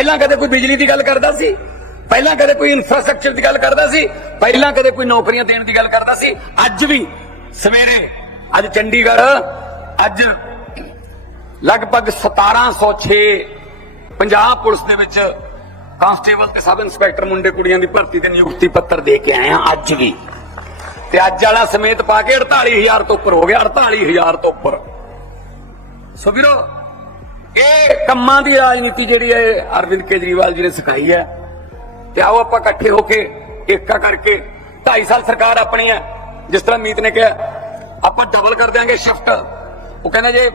ਪਹਿਲਾਂ ਕਦੇ ਕੋਈ ਬਿਜਲੀ ਦੀ ਗੱਲ ਕਰਦਾ ਸੀ? ਪਹਿਲਾਂ ਕਦੇ ਕੋਈ ਇਨਫਰਾਸਟ੍ਰਕਚਰ ਦੀ ਗੱਲ ਕਰਦਾ ਸੀ? ਪਹਿਲਾਂ ਕਦੇ ਕੋਈ ਨੌਕਰੀਆਂ ਦੇਣ ਦੀ ਗੱਲ ਕਰਦਾ ਸੀ? ਅੱਜ ਵੀ ਸਵੇਰੇ, ਅੱਜ ਚੰਡੀਗੜ੍ਹ, ਅੱਜ ਲਗਭਗ 1706 ਪੰਜਾਬ ਪੁਲਿਸ ਦੇ ਵਿੱਚ ਕਾਂਸਟੇਬਲ ਤੇ ਸਬ ਇੰਸਪੈਕਟਰ ਮੁੰਡੇ ਕੁੜੀਆਂ ਦੀ ਭਰਤੀ ਤੇ ਨਿਯੁਕਤੀ ਪੱਤਰ ਦੇ ਕੇ ਆਏ ਆ, ਅੱਜ ਵੀ। ਤੇ ਅੱਜ ਵਾਲਾ ਸਮੇਤ ਪਾ ਕੇ 48000 ਤੋਂ ਉੱਪਰ ਹੋ ਗਿਆ 48000 ਤੋਂ ਉੱਪਰ। ਸੋ ਵੀਰੋ ਇਹ ਕੰਮਾਂ ਦੀ ਰਾਜਨੀਤੀ ਜਿਹੜੀ ਹੈ ਅਰਵਿੰਦ ਕੇਜਰੀਵਾਲ ਜੀ ਨੇ ਸਿਖਾਈ ਹੈ। ਤੇ ਆਓ ਆਪਾਂ ਇਕੱਠੇ ਹੋ ਕੇ ਏਕਾ ਕਰਕੇ 2.5 ਸਾਲ ਸਰਕਾਰ ਆਪਣੀ ਹੈ ਜਿਸ ਤਰ੍ਹਾਂ ਮੀਤ ਨੇ ਕਿਹਾ ਆਪਾਂ ਡਬਲ ਕਰ ਦਿਆਂਗੇ ਸ਼ਿਫਟ ਉਹ ਕਹਿੰਦੇ ਜੇ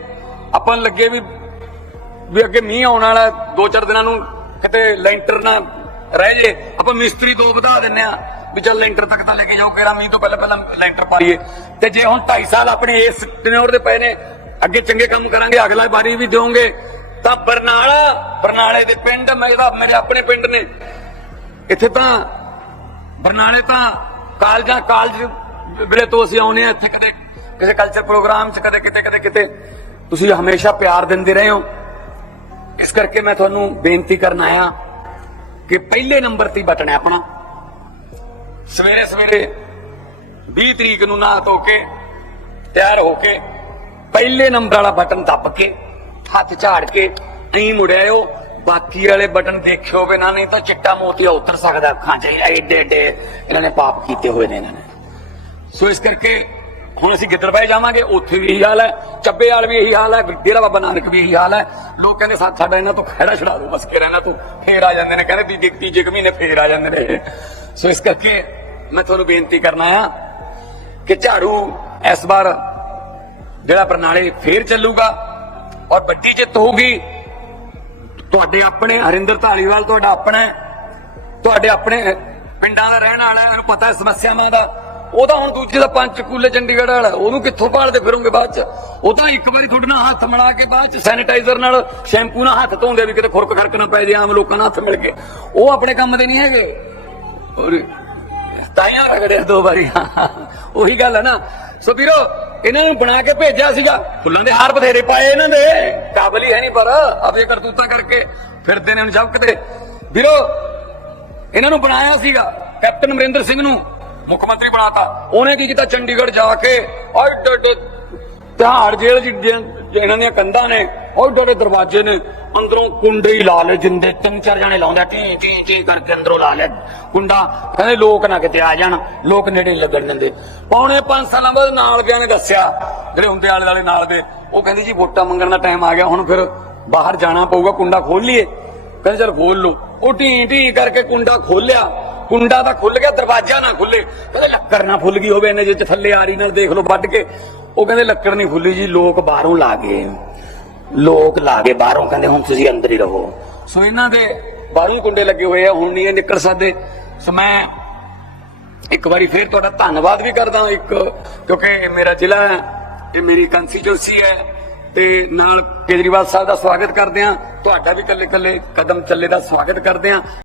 ਆਪਾਂ ਲੱਗੇ ਵੀ ਵੀ ਅੱਗੇ ਮੀਂਹ ਆਉਣ ਵਾਲਾ ਹੈ, ਦੋ ਚਾਰ ਦਿਨਾਂ ਨੂੰ ਕਿਤੇ ਲੈਂਟਰ ਨਾ ਰਹਿ ਜੇ ਆਪਾਂ ਮਿਸਤਰੀ ਦੋ ਵਧਾ ਦਿੰਨੇ ਆ ਵੀ ਚੱਲ ਲੈਂਟਰ ਤੱਕ ਤਾਂ ਲੈ ਕੇ ਜਾਓ ਕਿਹੜਾ ਮੀਂਹ ਤੋਂ ਪਹਿਲਾਂ ਪਹਿਲਾਂ ਲੈਂਟਰ ਪਾ ਲਈਏ। ਤੇ ਜੇ ਹੁਣ 2.5 ਸਾਲ ਆਪਣੇ ਇਸ ਟਨਿਓਰ ਦੇ ਪਏ ਨੇ ਅੱਗੇ ਚੰਗੇ ਕੰਮ ਕਰਾਂਗੇ ਅਗਲਾ ਵਾਰੀ ਵੀ ਦਿਓਗੇ ਤਾਂ ਬਰਨਾਲਾ, ਬਰਨਾਲੇ ਦੇ ਪਿੰਡ ਮੇਰਾ ਮੇਰੇ ਆਪਣੇ ਪਿੰਡ ਨੇ। ਇੱਥੇ ਤਾਂ, ਬਰਨਾਲੇ ਤਾਂ ਕਾਲਜਾਂ, ਕਾਲਜ ਵੇਲੇ ਤੋਂ ਅਸੀਂ ਆਉਨੇ ਆ ਇੱਥੇ ਕਦੇ ਕਿਸੇ ਕਲਚਰ ਪ੍ਰੋਗਰਾਮ 'ਚ, ਕਦੇ ਕਿਤੇ ਕਦੇ ਕਿਤੇ। ਤੁਸੀਂ ਹਮੇਸ਼ਾ ਪਿਆਰ ਦਿੰਦੇ ਰਹੇ ਹੋ। ਇਸ ਕਰਕੇ ਮੈਂ ਤੁਹਾਨੂੰ ਬੇਨਤੀ ਕਰਨ ਆਇਆ ਕਿ ਪਹਿਲੇ ਨੰਬਰ ਤੇ ਬਟਨ ਹੈ ਆਪਣਾ। ਸਵੇਰੇ ਸਵੇਰੇ 20 ਤਰੀਕ ਨੂੰ ਨਹਾ ਧੋ ਕੇ, ਤਿਆਰ ਹੋ ਕੇ ਪਹਿਲੇ ਨੰਬਰ ਵਾਲਾ ਬਟਨ ਦੱਬ ਕੇ ਹੱਥ ਝਾੜ ਕੇ ਐਂ ਮੁੜਿਆਓ ਬਾਕੀ ਵਾਲੇ ਬਟਨ ਦੇਖਿਓ ਵੀ ਨਾ, ਨਹੀਂ ਤਾਂ ਚਿੱਟਾ ਮੋਤੀਆ ਉਤਰ ਸਕਦਾ ਅੱਖਾਂ 'ਚ। ਐਡੇ ਐਡੇ ਇਹਨਾਂ ਨੇ ਪਾਪ ਕੀਤੇ ਹੋਏ ਨੇ ਇਹਨਾਂ ਨੇ। ਸੋ ਇਸ ਕਰਕੇ ਹੁਣ ਅਸੀਂ ਗਿੱਦੜਬਾਈ ਜਾਵਾਂਗੇ। ਉੱਥੇ ਵੀ ਇਹੀ ਹਾਲ ਹੈ। ਚੱਬੇ ਵਾਲ ਵੀ ਇਹੀ ਹਾਲ ਹੈ। ਡੇਰਾ ਬਾਬਾ ਨਾਨਕ ਵੀ ਇਹੀ ਹਾਲ ਹੈ। ਲੋਕ ਕਹਿੰਦੇ ਸਾ- ਸਾਡਾ ਇਹਨਾਂ ਤੋਂ ਖਹਿੜਾ ਛਡਾ ਦੋ ਬਸ ਕੇ ਇਹਨਾਂ ਤੋਂ ਫੇਰ ਆ ਜਾਂਦੇ ਨੇ। ਕਹਿੰਦੇ, ਤੀਜੇ ਤੀਜੇ ਕੁ ਮਹੀਨੇ ਫੇਰ ਆ ਜਾਂਦੇ ਨੇ ਸੋ ਇਸ ਕਰਕੇ ਮੈਂ ਤੁਹਾਨੂੰ ਬੇਨਤੀ ਕਰਨਾ ਆ ਕਿ ਝਾੜੂ ਇਸ ਵਾਰ ਜਿਹੜਾ ਪ੍ਰਣਾਲੀ ਫੇਰ ਚੱਲੂਗਾ। ਔਰ ਵੱਡੀ ਜਿੱਤ ਹੋਊਗੀ। ਤੁਹਾਡੇ ਆਪਣੇ, ਹਰਿੰਦਰ ਧਾਲੀਵਾਲ ਤੁਹਾਡਾ ਆਪਣਾ ਤੁਹਾਡੇ ਆਪਣੇ ਪਿੰਡਾਂ ਦਾ ਰਹਿਣ ਵਾਲਾ ਹੈ ਪਤਾ ਹੈ ਸਮੱਸਿਆਵਾਂ ਦਾ। ਉਹਦਾ ਹੁਣ ਦੂਜੇ ਦਾ ਪੰਜ ਚੰਡੀਗੜ੍ਹ ਵਾਲਾ ਉਹਨੂੰ ਕਿੱਥੋਂ ਭਾਲਦੇ ਫਿਰੋਗੇ ਬਾਅਦ ਚ? ਉਹ ਤਾਂ ਇੱਕ ਵਾਰੀ ਤੁਹਾਡੇ ਨਾਲ ਹੱਥ ਮਿਲਾ ਕੇ ਬਾਅਦ ਚ ਸੈਨੀਟਾਈਜ਼ਰ ਨਾਲ ਸ਼ੈਂਪੂ ਨਾਲ ਹੱਥ ਧੋਂਦੇ ਵੀ ਕਿਤੇ ਖੁਰਕ ਖਰਕ ਨਾ ਪੈ ਜੇ, ਆਮ ਲੋਕਾਂ ਨਾਲ ਹੱਥ ਮਿਲ ਕੇ। ਉਹ ਆਪਣੇ ਕੰਮ ਦੇ ਨਹੀਂ ਹੈਗੇ। ਔਰ ਤਾਈਆਂ ਰਗੜਿਆ ਦੋ ਵਾਰੀ। ਉਹੀ ਗੱਲ ਹੈ ਨਾ। ਸੋ ਵੀਰੋ ਇਹਨਾਂ ਨੂੰ ਬਣਾ ਕੇ ਭੇਜਿਆ ਸੀਗਾ। ਫੁੱਲਾਂ ਦੇ ਹਾਰ ਬਥੇਰੇ ਪਾਏ ਇਹਨਾਂ ਦੇ। ਕਾਬਲ ਹੀ ਹੈ ਨਹੀਂ ਪਰ ਅਬ ਇਹ ਕਰਕੇ ਫਿਰਦੇ ਨੇ ਜਬਕਦੇ ਵੀਰੋ, ਇਹਨਾਂ ਨੂੰ ਬਣਾਇਆ ਸੀਗਾ ਕੈਪਟਨ ਅਮਰਿੰਦਰ ਸਿੰਘ ਨੂੰ ਮੁੱਖ ਮੰਤਰੀ ਬਣਾਤਾ। ਉਹਨੇ ਕੀ ਕੀਤਾ? ਚੰਡੀਗੜ੍ਹ ਜਾ ਕੇ ਓਏ ਡੇ ਜੇਲ੍ਹ ਚ ਇਹਨਾਂ ਦੀਆਂ ਕੰਧਾਂ ਨੇ ਓਏ ਡੇ ਦਰਵਾਜ਼ੇ ਨੇ ਅੰਦਰੋਂ ਕੁੰਡੇ ਹੀ ਲਾ ਲਏ, ਜਿੰਦੇ ਤਿੰਨ ਚਾਰ ਜਾਣੇ ਲਾਉਂਦੇ ਟੀ ਟੀ ਟੀ ਕਰਕੇ ਅੰਦਰੋਂ ਲਾ ਲਿਆ ਕੁੰਡਾ, ਕਹਿੰਦੇ ਲੋਕ ਨਾ ਕਿਤੇ ਆ ਜਾਣ, ਲੋਕ ਨੇੜੇ ਨਹੀਂ ਲੱਗਣ ਦਿੰਦੇ। ਪੌਣੇ 5 ਸਾਲਾਂ ਬਾਅਦ ਨਾਲ ਗਿਆ ਨੇ ਦੱਸਿਆ, ਜਿਹੜੇ ਹੁੰਦੇ ਆਲੇ ਵਾਲੇ ਨਾਲ ਦੇ, ਉਹ ਕਹਿੰਦੇ ਜੀ ਵੋਟਾਂ ਮੰਗਣ ਦਾ ਟਾਈਮ ਆ ਗਿਆ, ਹੁਣ ਫਿਰ ਬਾਹਰ ਜਾਣਾ ਪਊਗਾ, ਕੁੰਡਾ ਖੋਲ ਲਈਏ। ਕਹਿੰਦੇ ਚਲ ਖੋਲ ਲਓ। ਉਹ ਢੀ ਢੀ ਕਰਕੇ ਕੁੰਡਾ ਖੋਲਿਆ ਕੁੰਡਾ ਤਾਂ ਖੁੱਲ ਗਿਆ, ਦਰਵਾਜ਼ਾ ਨਾ ਖੁੱਲੇ ਕਹਿੰਦੇ ਲੱਕੜ ਨਾ ਫੁੱਲ ਗਈ ਹੋਵੇ ਇਹਨੇ ਜੇ ਚ ਥੱਲੇ ਆਰੀ ਨਾਲ ਦੇਖ ਲਓ ਵੱਢ ਕੇ। ਉਹ ਕਹਿੰਦੇ ਲੱਕੜ ਨਹੀਂ ਖੁੱਲੀ ਜੀ, ਲੋਕ ਬਾਹਰੋਂ ਲਾ ਗਏ। ਲੋਕ ਲਾ ਗਏ ਬਾਹਰੋਂ ਕਹਿੰਦੇ ਹੁਣ ਤੁਸੀਂ ਅੰਦਰ ਹੀ ਰਹੋ। ਸੋ ਇਹਨਾਂ ਦੇ ਬਾਹਰੋਂ ਕੁੰਡੇ ਲੱਗੇ ਹੋਏ ਆ, ਹੁਣ ਨਹੀਂ ਇਹ ਨਿਕਲ ਸਕਦੇ। ਸੋ ਮੈਂ ਇੱਕ ਵਾਰੀ ਫੇਰ ਤੁਹਾਡਾ ਧੰਨਵਾਦ ਵੀ ਕਰਦਾ ਇੱਕ, ਕਿਉਂਕਿ ਇਹ ਮੇਰਾ ਜ਼ਿਲ੍ਹਾ ਹੈ, ਇਹ ਮੇਰੀ ਕੰਸਟੀਚੁਐਂਸੀ ਹੈ, ਤੇ ਨਾਲ ਕੇਜਰੀਵਾਲ ਸਾਹਿਬ ਦਾ ਸਵਾਗਤ ਕਰਦੇ ਆ ਤੁਹਾਡਾ ਵੀ ਕੱਲੇ ਕੱਲੇ ਕਦਮ ਚੱਲੇ ਦਾ ਸਵਾਗਤ ਕਰਦੇ ਆ